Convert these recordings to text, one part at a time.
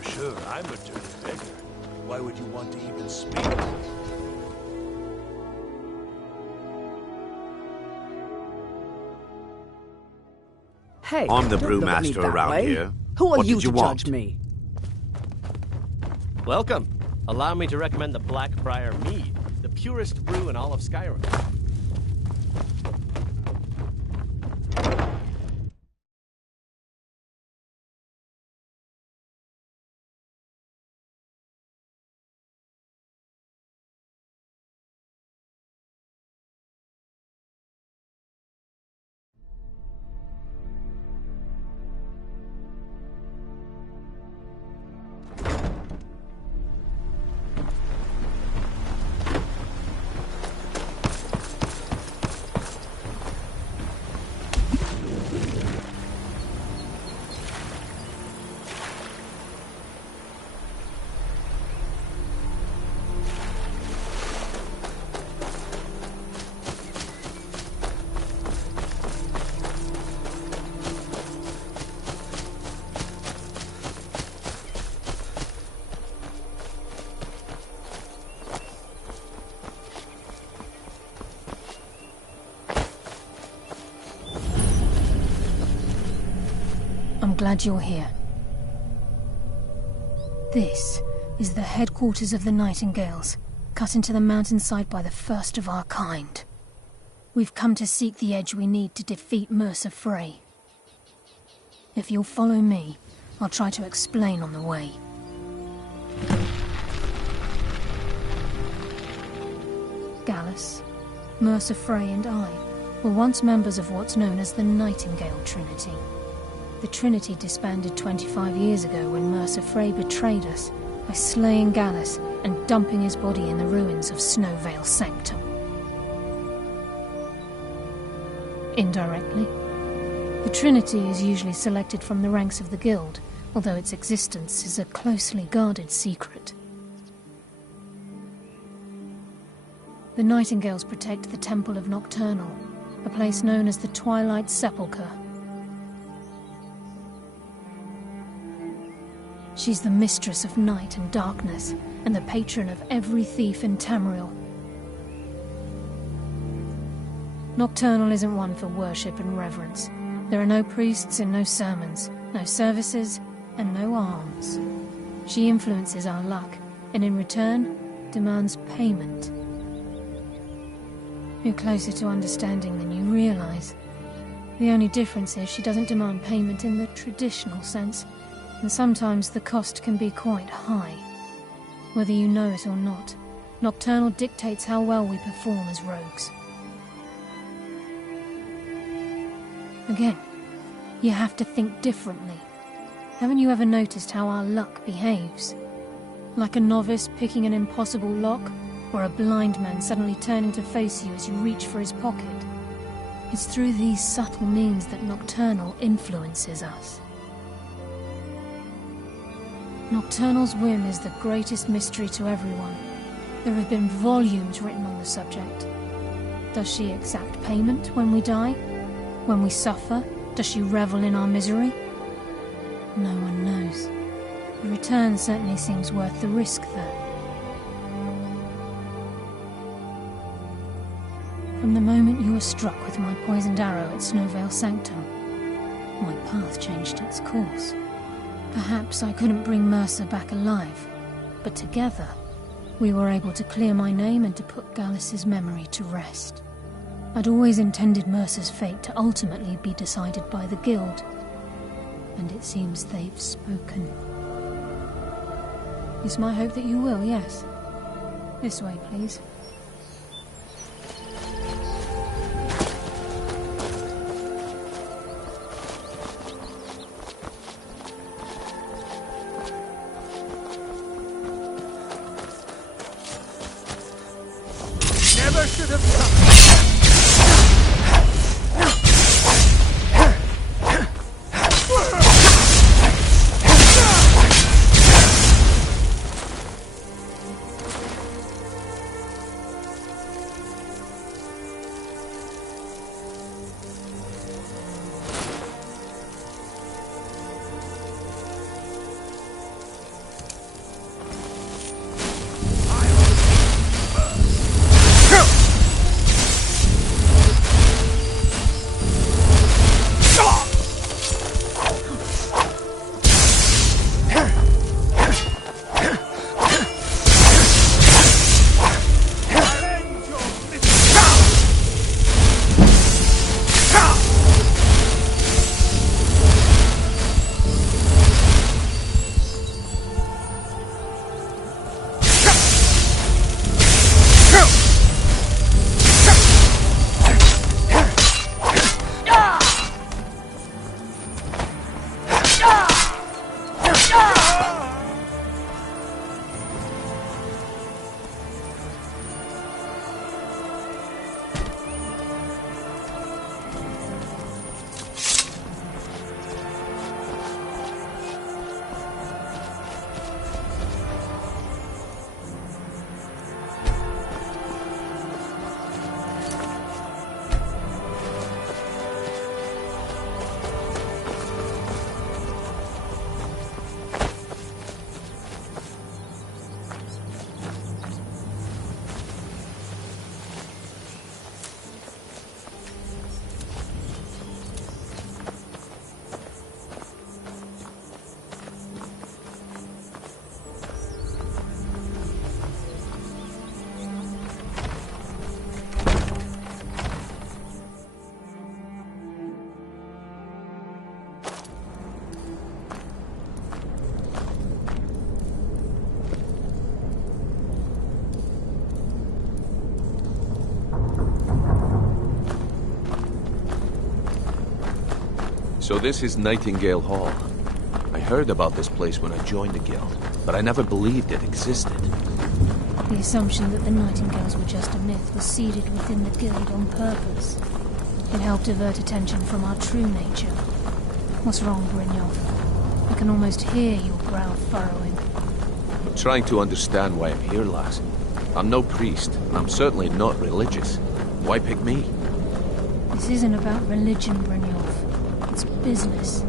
For sure, I'm a dirty beggar. Why would you want to even speak? Hey, I'm the don't look at me brewmaster that around way. here. Who are What you did you to want? judge me? Welcome. Allow me to recommend the Blackbriar Mead, the purest brew in all of Skyrim. I'm glad you're here. This is the headquarters of the Nightingales, cut into the mountainside by the first of our kind. We've come to seek the edge we need to defeat Mercer Frey. If you'll follow me, I'll try to explain on the way. Gallus, Mercer Frey and I were once members of what's known as the Nightingale Trinity. The Trinity disbanded 25 years ago when Mercer Frey betrayed us by slaying Gallus and dumping his body in the ruins of Snowvale Sanctum. Indirectly, the Trinity is usually selected from the ranks of the Guild, although its existence is a closely guarded secret. The Nightingales protect the Temple of Nocturnal, a place known as the Twilight Sepulchre. She's the mistress of night and darkness, and the patron of every thief in Tamriel. Nocturnal isn't one for worship and reverence. There are no priests and no sermons, no services, and no alms. She influences our luck, and in return, demands payment. You're closer to understanding than you realize. The only difference is she doesn't demand payment in the traditional sense, and sometimes the cost can be quite high. Whether you know it or not, Nocturnal dictates how well we perform as rogues. Again, you have to think differently. Haven't you ever noticed how our luck behaves? Like a novice picking an impossible lock, or a blind man suddenly turning to face you as you reach for his pocket. It's through these subtle means that Nocturnal influences us. Nocturnal's whim is the greatest mystery to everyone. There have been volumes written on the subject. Does she exact payment when we die? When we suffer, does she revel in our misery? No one knows. The return certainly seems worth the risk, though. From the moment you were struck with my poisoned arrow at Snowvale Sanctum, my path changed its course. Perhaps I couldn't bring Mercer back alive, but together, we were able to clear my name and to put Gallus's memory to rest. I'd always intended Mercer's fate to ultimately be decided by the Guild, and it seems they've spoken. It's my hope that you will, yes. This way, please. Never should have come. So this is Nightingale Hall. I heard about this place when I joined the guild, but I never believed it existed. The assumption that the Nightingales were just a myth was seeded within the guild on purpose. It helped divert attention from our true nature. What's wrong, Brynjolf? I can almost hear your brow furrowing. I'm trying to understand why I'm here, lass. I'm no priest, and I'm certainly not religious. Why pick me? This isn't about religion, Brynjolf. It's business.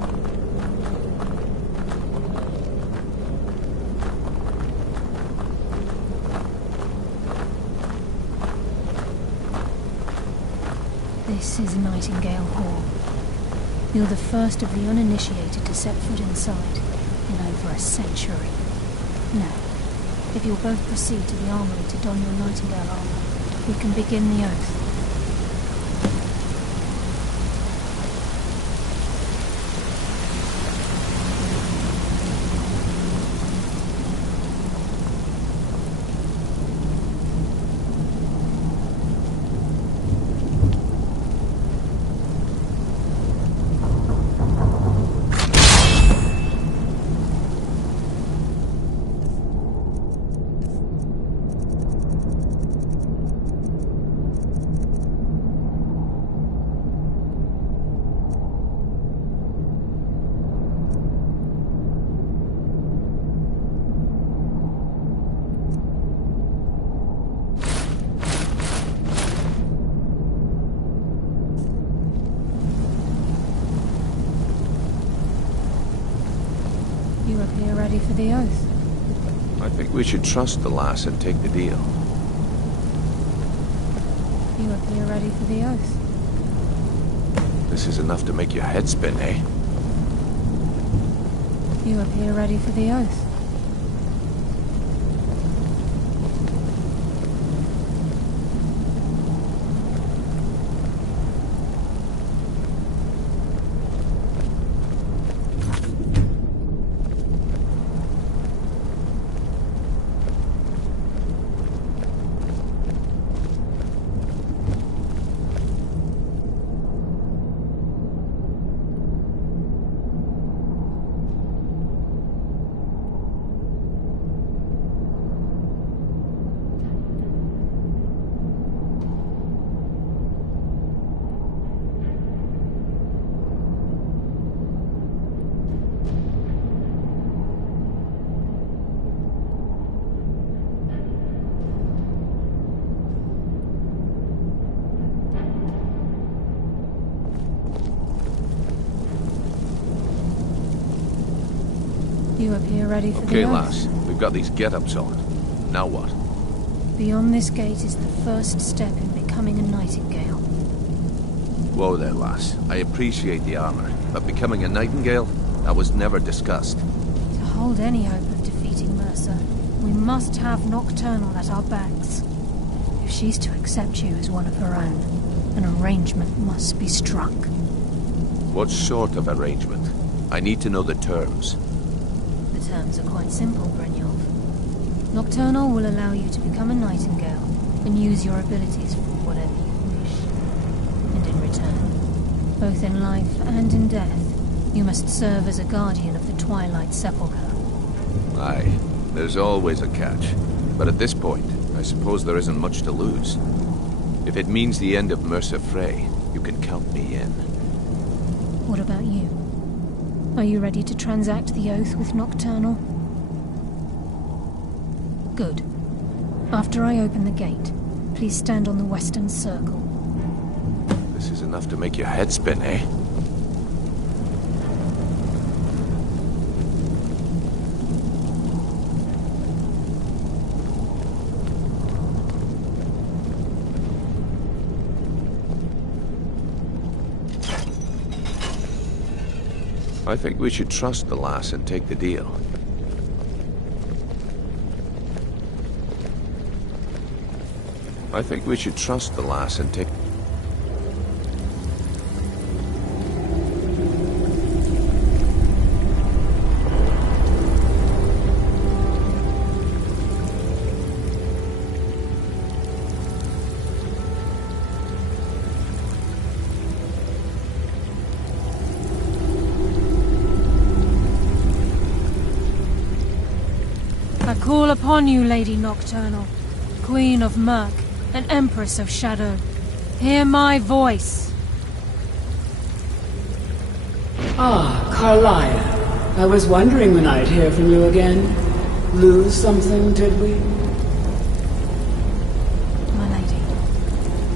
This is Nightingale Hall. You're the first of the uninitiated to set foot inside in over a century. Now, if you'll both proceed to the armory to don your Nightingale armor, we can begin the oath. You appear ready for the oath. I think we should trust the lass and take the deal. You appear ready for the oath. This is enough to make your head spin, eh? You appear ready for the oath. You appear ready for the Okay, oath. lass. We've got these get-ups on. Now what? Beyond this gate is the first step in becoming a Nightingale. Whoa there, lass. I appreciate the armor, but becoming a Nightingale? That was never discussed. To hold any hope of defeating Mercer, we must have Nocturnal at our backs. If she's to accept you as one of her own, an arrangement must be struck. What sort of arrangement? I need to know the terms. The terms are quite simple, Brynjolf. Nocturnal will allow you to become a Nightingale and use your abilities for whatever you wish. And in return, both in life and in death, you must serve as a guardian of the Twilight Sepulchre. Aye, there's always a catch. But at this point, I suppose there isn't much to lose. If it means the end of Mercer Frey, you can count me in. What about you? Are you ready to transact the oath with Nocturnal? Good. After I open the gate, please stand on the western circle. This is enough to make your head spin, eh? I think we should trust the lass and take the deal. I think we should trust the lass and take... call upon you, Lady Nocturnal, Queen of Murk and Empress of Shadow. Hear my voice. Ah, Karliah. I was wondering when I'd hear from you again. Lose something, did we? My lady,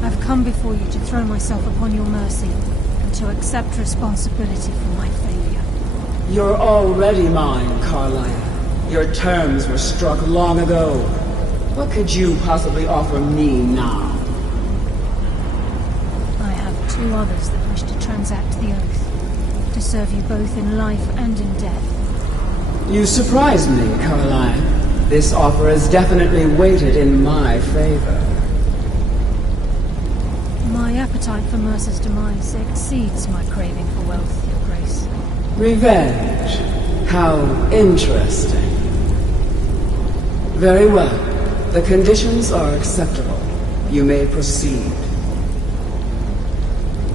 I've come before you to throw myself upon your mercy and to accept responsibility for my failure. You're already mine, Karliah. Your terms were struck long ago. What could you possibly offer me now? I have two others that wish to transact the oath, to serve you both in life and in death. You surprise me, Karliah. This offer is definitely weighted in my favor. My appetite for Mercer's demise exceeds my craving for wealth, Your Grace. Revenge. How interesting. Very well. The conditions are acceptable. You may proceed.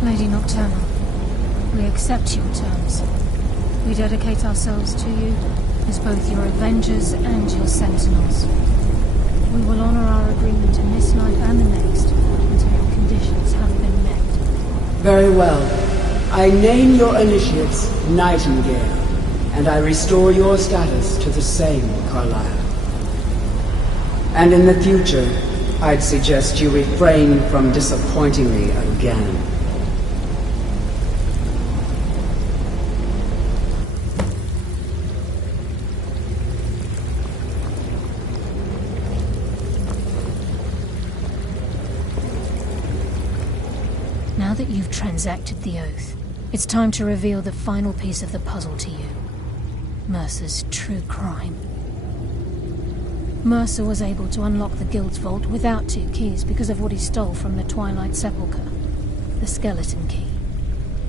Lady Nocturnal, we accept your terms. We dedicate ourselves to you as both your avengers and your sentinels. We will honor our agreement in this life and the next until the conditions have been met. Very well. I name your initiates Nightingale, and I restore your status to the same, Karliah. And in the future, I'd suggest you refrain from disappointing me again. Now that you've transacted the oath, it's time to reveal the final piece of the puzzle to you. Mercer's true crime. Mercer was able to unlock the Guild's vault without two keys because of what he stole from the Twilight Sepulchre, the skeleton key.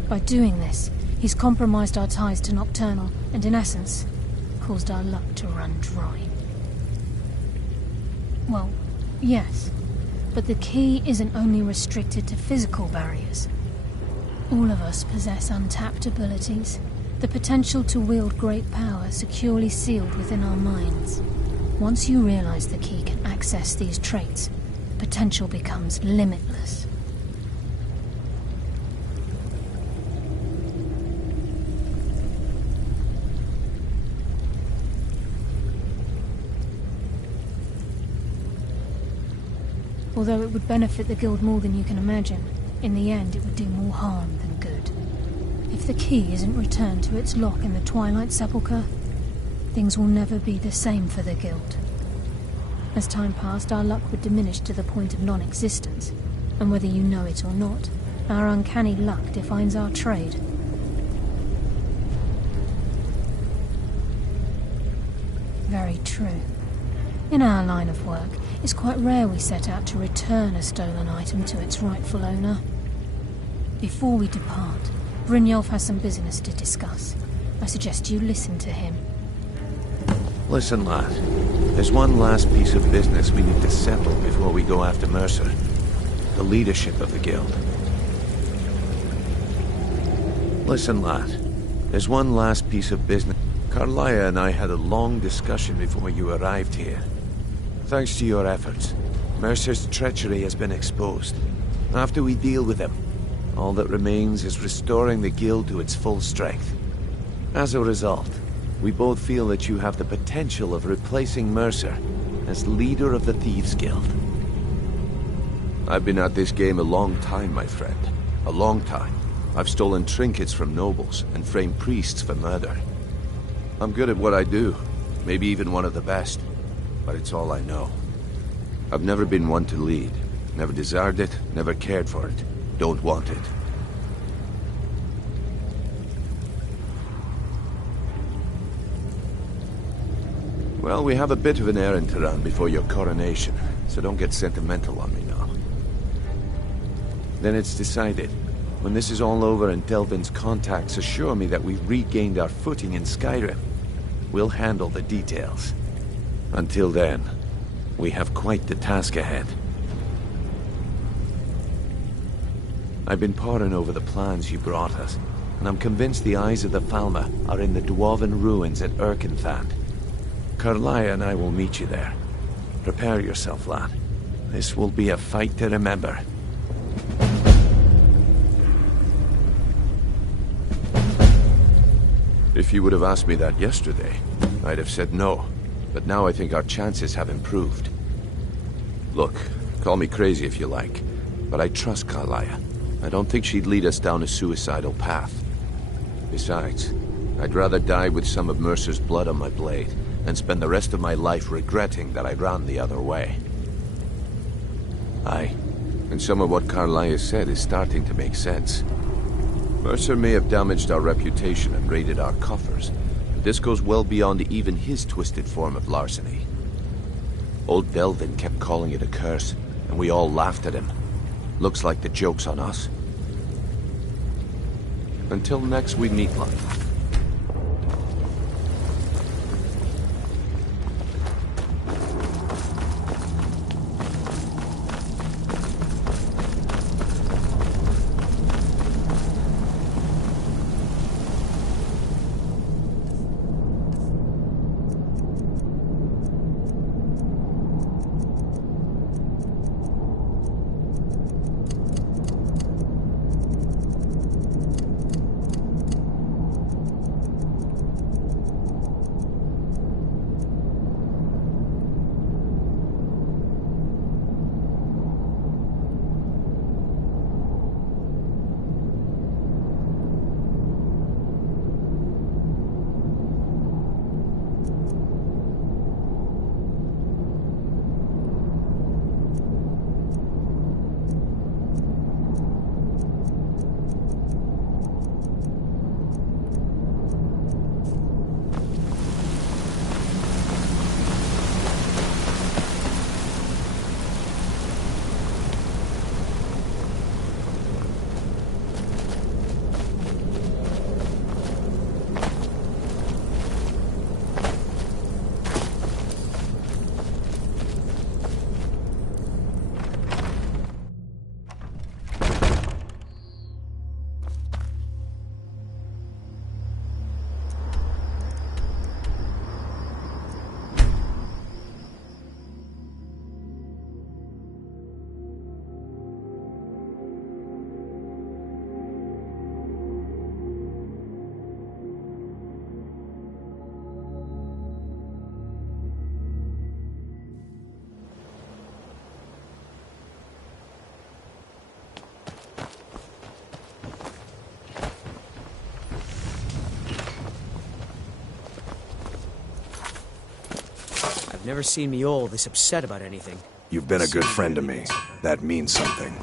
By doing this, he's compromised our ties to Nocturnal and, in essence, caused our luck to run dry. Well, yes, but the key isn't only restricted to physical barriers. All of us possess untapped abilities, the potential to wield great power securely sealed within our minds. Once you realize the key can access these traits, potential becomes limitless. Although it would benefit the Guild more than you can imagine, in the end it would do more harm than good. If the key isn't returned to its lock in the Twilight Sepulchre, things will never be the same for the Guild. As time passed, our luck would diminish to the point of non-existence, and whether you know it or not, our uncanny luck defines our trade. Very true. In our line of work, it's quite rare we set out to return a stolen item to its rightful owner. Before we depart, Brynjolf has some business to discuss. I suggest you listen to him. Listen, lad. There's one last piece of business we need to settle before we go after Mercer. The leadership of the Guild. Listen, lad. There's one last piece of business. Karliah and I had a long discussion before you arrived here. Thanks to your efforts, Mercer's treachery has been exposed. After we deal with him, all that remains is restoring the Guild to its full strength. As a result, we both feel that you have the potential of replacing Mercer as leader of the Thieves' Guild. I've been at this game a long time, my friend. A long time. I've stolen trinkets from nobles and framed priests for murder. I'm good at what I do, maybe even one of the best, but it's all I know. I've never been one to lead. Never desired it, never cared for it. Don't want it. Well, we have a bit of an errand to run before your coronation, so don't get sentimental on me now. Then it's decided. When this is all over and Delvin's contacts assure me that we've regained our footing in Skyrim, we'll handle the details. Until then, we have quite the task ahead. I've been poring over the plans you brought us, and I'm convinced the Eyes of the Falmer are in the Dwarven ruins at Erkenthand. Karliah and I will meet you there. Prepare yourself, lad. This will be a fight to remember. If you would have asked me that yesterday, I'd have said no. But now I think our chances have improved. Look, call me crazy if you like, but I trust Karliah. I don't think she'd lead us down a suicidal path. Besides, I'd rather die with some of Mercer's blood on my blade than spend the rest of my life regretting that I ran the other way. Aye, and some of what Karliah said is starting to make sense. Mercer may have damaged our reputation and raided our coffers, but this goes well beyond even his twisted form of larceny. Old Delvin kept calling it a curse, and we all laughed at him. Looks like the joke's on us. Until next we meet, lad. I've never seen me all this upset about anything. You've been a good friend to me. That means something.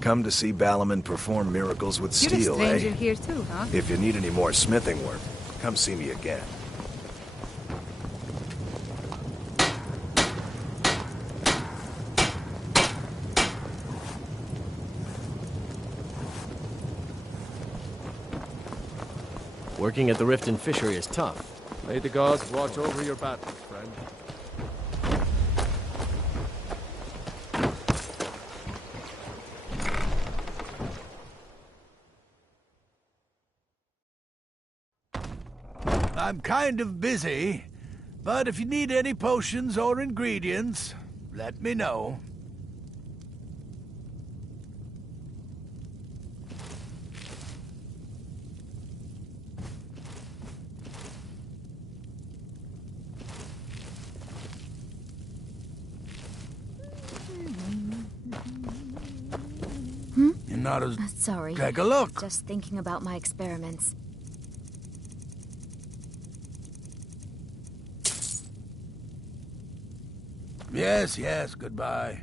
Come to see Balaman perform miracles with You're steel, a stranger eh? here too, huh? If you need any more smithing work, come see me again. Working at the Riften Fishery is tough. May the gods watch over your battles, friend. I'm kind of busy, but if you need any potions or ingredients, let me know. You're not as... Sorry. Take a look. Just thinking about my experiments. Yes, yes, goodbye.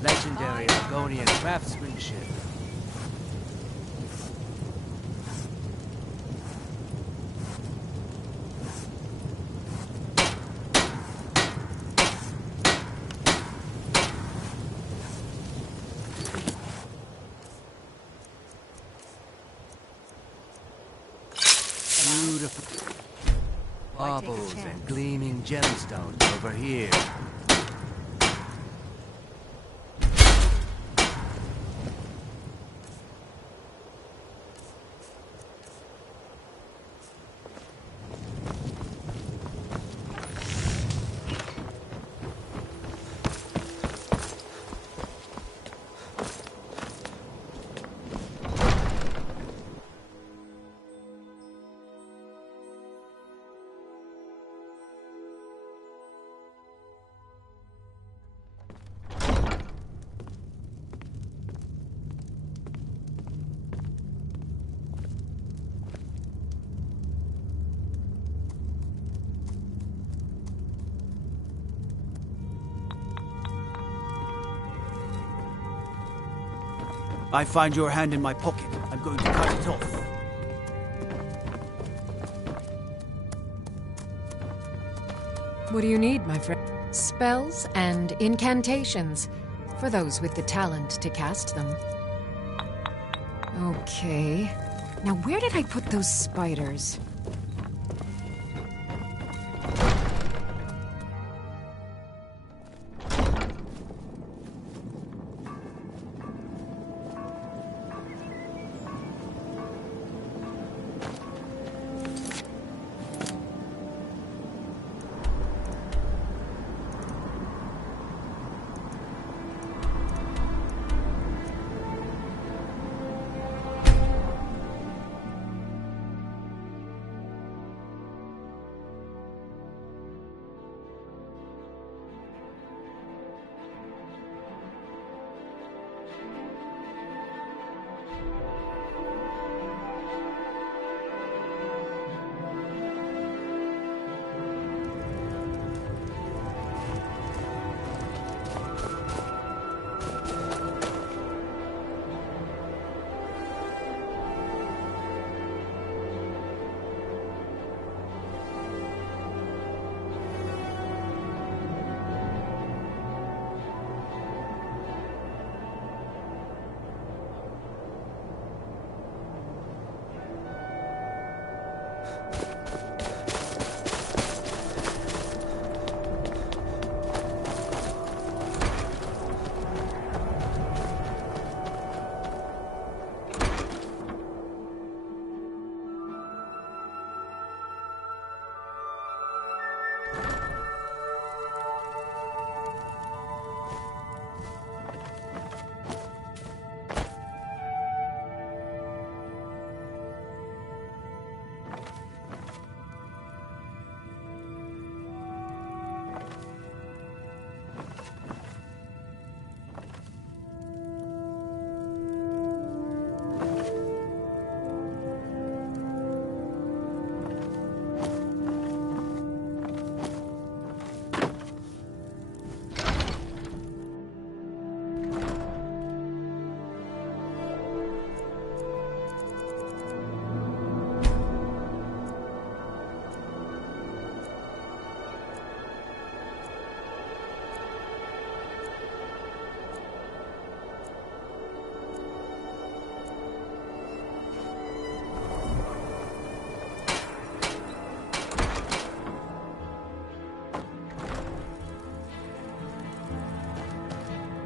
Legendary Argonian craftsmanship. Beautiful baubles and gleaming gemstones over here. I find your hand in my pocket. I'm going to cut it off. What do you need, my friend? Spells and incantations, for those with the talent to cast them. Okay. Now where did I put those spiders?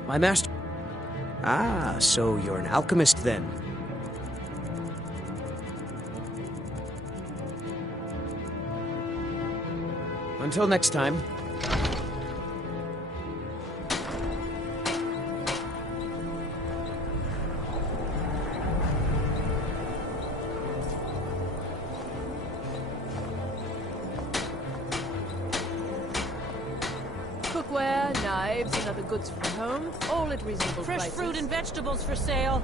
My master... Ah, so you're an alchemist then. Until next time. Cookware, knives, and other goods from home, all at reasonable prices. Fresh fruit and vegetables for sale.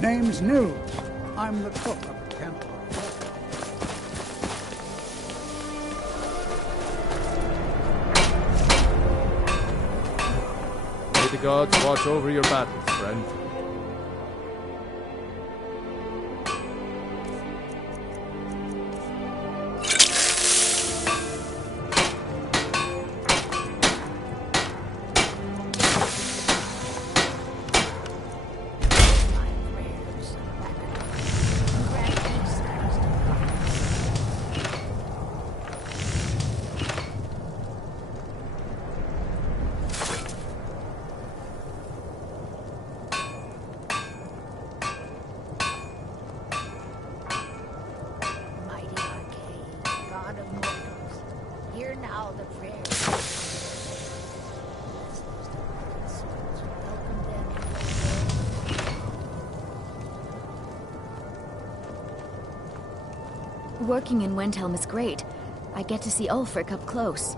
Name's Nils. I'm the cook of the temple. May the gods watch over your battles, friend. Working in Wendhelm is great. I get to see Ulfric up close.